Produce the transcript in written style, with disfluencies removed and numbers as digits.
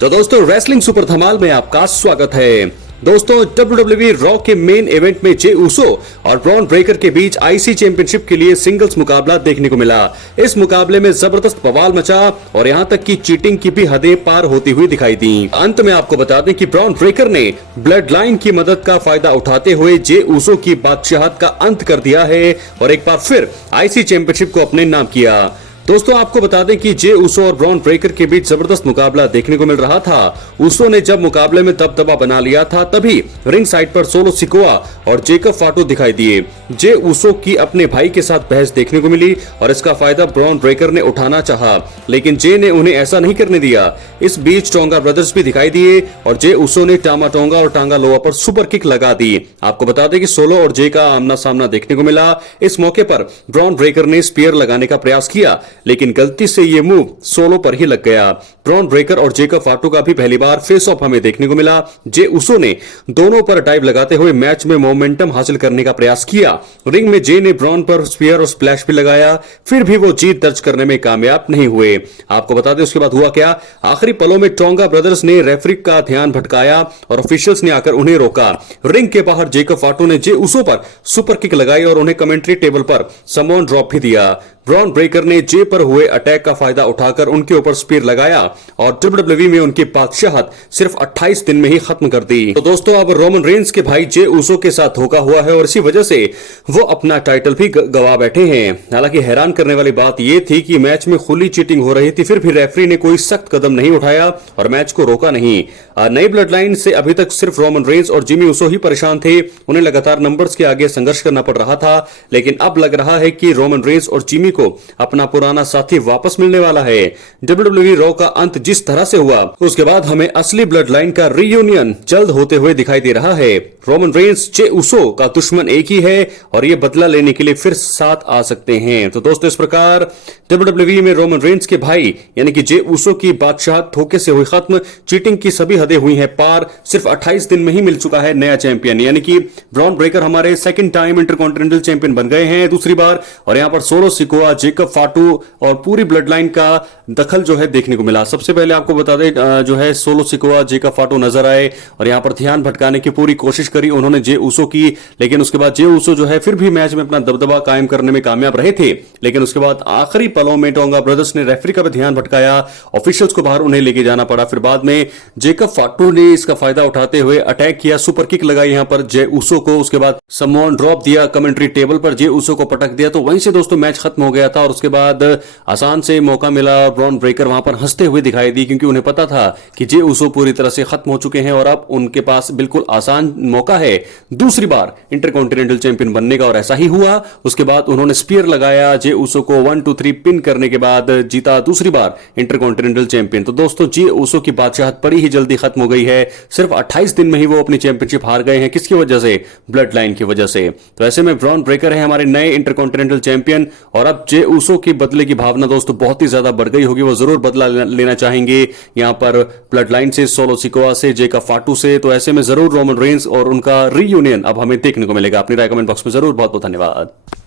तो दोस्तों wrestling super धमाल में आपका स्वागत है। दोस्तों WWE रॉ के मेन इवेंट में जे उसो और ब्रॉन ब्रेकर के बीच आईसी चैंपियनशिप के लिए सिंगल्स मुकाबला देखने को मिला। इस मुकाबले में जबरदस्त बवाल मचा और यहां तक कि चीटिंग की भी हदें पार होती हुई दिखाई दी। अंत में आपको बता दें कि ब्रॉन ब्रेकर ने ब्लड लाइन की मदद का फायदा उठाते हुए जे उसो की बादशाहत का अंत कर दिया है और एक बार फिर आईसी चैंपियनशिप को अपने नाम किया। दोस्तों आपको बता दें कि जे उसो और ब्रॉन ब्रेकर के बीच जबरदस्त मुकाबला देखने को मिल रहा था। उसो ने जब मुकाबले में दबदबा बना लिया था तभी रिंग साइड पर सोलो सिकोआ और जेकब फाटो दिखाई दिए। जे उसो की अपने भाई के साथ बहस देखने को मिली और इसका फायदा ब्रॉन ब्रेकर ने उठाना चाहा, लेकिन जे ने उन्हें ऐसा नहीं करने दिया। इस बीच टोंगा ब्रदर्स भी दिखाई दिए और जे उसो ने टामा टोंगा और टांगा लोआ पर सुपर किक लगा दी। आपको बता दें कि सोलो और जे का आमना सामना देखने को मिला। इस मौके पर ब्रॉन ब्रेकर ने स्पीयर लगाने का प्रयास किया, लेकिन गलती से ये मूव सोलो पर ही लग गया। ब्रॉन ब्रेकर और जेकब फाटो का भी पहली बार फेस ऑफ हमें देखने को मिला। जे उसो ने दोनों पर डाइव लगाते हुए मैच में मोमेंटम हासिल करने का प्रयास किया। रिंग में जे ने ब्रॉन पर स्पीयर और स्प्लैश भी लगाया, फिर भी वो जीत दर्ज करने में कामयाब नहीं हुए। आपको बता दें उसके बाद हुआ क्या। आखिरी पलों में टोंगा ब्रदर्स ने रेफरी का ध्यान भटकाया और ऑफिशियल्स ने आकर उन्हें रोका। रिंग के बाहर जेकब फाटो ने जे उसो पर सुपर किक लगाई और उन्हें कमेंट्री टेबल पर समवन ड्रॉप भी दिया। ब्रॉन ब्रेकर ने जे पर हुए अटैक का फायदा उठाकर उनके ऊपर स्पीयर लगाया और WWE में उनकी बादशाहत सिर्फ 28 दिन में ही खत्म कर दी। तो दोस्तों अब रोमन रेंस के भाई जे उसो के साथ धोखा हुआ है और इसी वजह से वो अपना टाइटल भी गवा बैठे हैं। हालांकि हैरान करने वाली बात यह थी कि मैच में खुली चीटिंग हो रही थी, फिर भी रेफरी ने कोई सख्त कदम नहीं उठाया और मैच को रोका नहीं। नई ब्लड लाइन से अभी तक सिर्फ रोमन रेंस और जिमी उसो ही परेशान थे। उन्हें लगातार नंबर्स के आगे संघर्ष करना पड़ रहा था, लेकिन अब लग रहा है कि रोमन रेंस और जिमी को अपना पुराना साथी वापस मिलने वाला है। WWE रॉ का अंत जिस तरह से हुआ उसके बाद हमें असली ब्लड लाइन का रीयूनियन जल्द होते हुए दिखाई दे रहा है। रोमन रेंस जे उसो का दुश्मन एक ही है और ये बदला लेने के लिए फिर साथ आ सकते हैं। तो दोस्तों इस प्रकार WWE में रोमन रेंस के भाई यानी कि जे उसो की बादशाहत धोखे से हुई खत्म, चीटिंग की सभी हदें हुई हैं पार। सिर्फ 28 दिन में ही मिल चुका है नया चैंपियन, यानी कि ब्रॉन ब्रेकर हमारे सेकंड टाइम इंटरकॉन्टिनेंटल चैंपियन बन गए हैं दूसरी बार। और यहां पर सोलो सिकोआ, जेकब फाटो और पूरी ब्लड लाइन का दखल जो है देखने को मिला। सबसे पहले आपको बता दें जो है सोलो सिकोआ, जेकब फाटो नजर आए और यहां पर ध्यान भटकाने की पूरी कोशिश करी उन्होंने जे उसो की, लेकिन उसके बाद जे उसो जो है फिर भी मैच में अपना दबदबा कायम करने में कामयाब रहे थे। लेकिन उसके बाद आखिरी पलों में टोंगा ब्रदर्स ने रेफरी का भी ध्यान भटकाया, ऑफिशियल्स को बाहर उन्हें लेके जाना पड़ा। फिर बाद में जेकब फाटो ने इसका फायदा उठाते हुए अटैक किया, सुपर किक लगाई यहां पर जे उसो को, उसके बाद समवन ड्रॉप दिया कमेंट्री टेबल पर, जे उसो को पटक दिया। तो वहीं से दोस्तों मैच खत्म हो गया था और उसके बाद आसान से मौका मिला और ब्रॉन ब्रेकर वहां पर हंसते हुए दिखाई दी, क्योंकि उन्हें पता था कि जे उसो पूरी तरह से खत्म हो चुके हैं और अब उनके पास बिल्कुल आसान मौका है दूसरी बार इंटरकॉन्टिनेंटल चैंपियन बनने का। और ऐसा ही हुआ। उसके बाद उन्होंने स्पीयर लगाया, जे उसो को 1 2 3 पिन करने के बाद जीता दूसरी बार इंटरकॉन्टिनेंटल चैंपियन। तो दोस्तों जे उसो की बादशाहत बड़ी ही जल्दी खत्म हो गई है। सिर्फ 28 दिन में ही वो अपनी चैंपियनशिप हार गए हैं। किसकी वजह से? ब्लड लाइन की वजह से। तो ऐसे में ब्रॉन ब्रेकर है हमारे नए इंटरकॉन्टिनेंटल चैंपियन और अब जे उसो की बदले की भावना दोस्तों बहुत ही ज्यादा बढ़ गई होगी। वो जरूर बदला लेना चाहेंगे यहां पर ब्लड लाइन से, सोलो सिकोआ से, जेकब फाटो से। तो ऐसे में जरूर रोमन रेंस और उनका रीयूनियन अब हमें देखने को मिलेगा। अपनी राय कमेंट बॉक्स में जरूर। बहुत बहुत धन्यवाद।